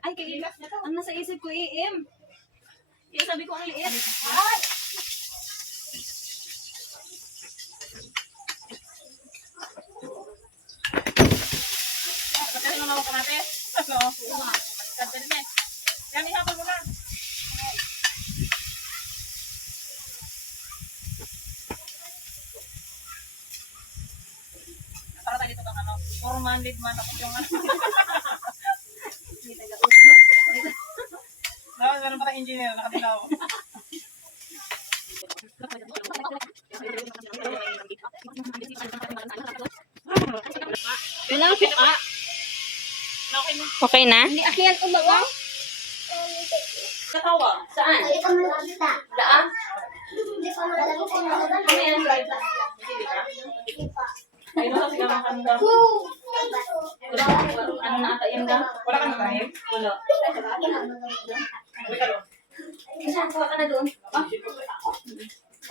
Ay, kay ang nasa isip ko, AM. Kaya sabi ko, ang liit. Ay! Pagkain mo naman natin. Ano? Pagkain mo. Yan, ihapon mo na. Para tayo dito kang ano, four-manded man ako yung ano. Meron pa tayong engineer, nakatilaw. Wala ko, Okay na? Hindi akyat ko ba? Katawa. Saan? Hindi pa malagita. Daan? Hindi pa malagita. Ano yan? Hindi pa. Ayun na kasi gamang kanda. Wala ko, ano na ata yan ga? Wala kang time? Wala. Saan ka na doon? Ah,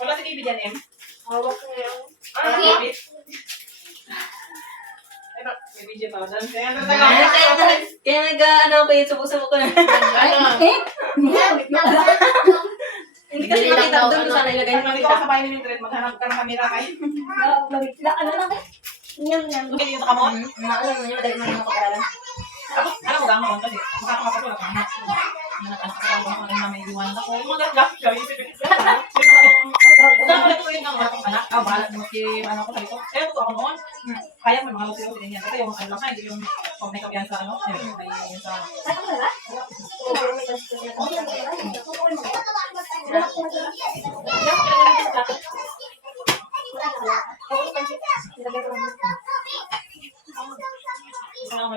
Wala si Bibi dyan, Em. hawak ko yan. Ah, Bibi. Ay, ba? May video pa. Kaya nag-ano ko yung subok-subok ko na. Hindi kasi makita doon kung saan ilagay Ay, yung nandito makita. ako sa bahay ni Mildred. Maghanap ka ng camera kay. Ano lang eh? Nyam nyam. Okay, dito ka mo. Alam mo niya, madali mo naman kaparalan. Tapos, alam mo gano'n kasi. Makakapatulog ka na. Nakakasama ko rin na may iwan ako. Mga gano'n gawin. Kaya pala ko rin ang mga anak. Balat mo si ano ko dito. Eh, totoo ako noon. Kaya may mga lusin ko din yan. Kasi yung ano lang na, hindi yung pag may kapiyan sa ano. May yung sa... Wala. Ano,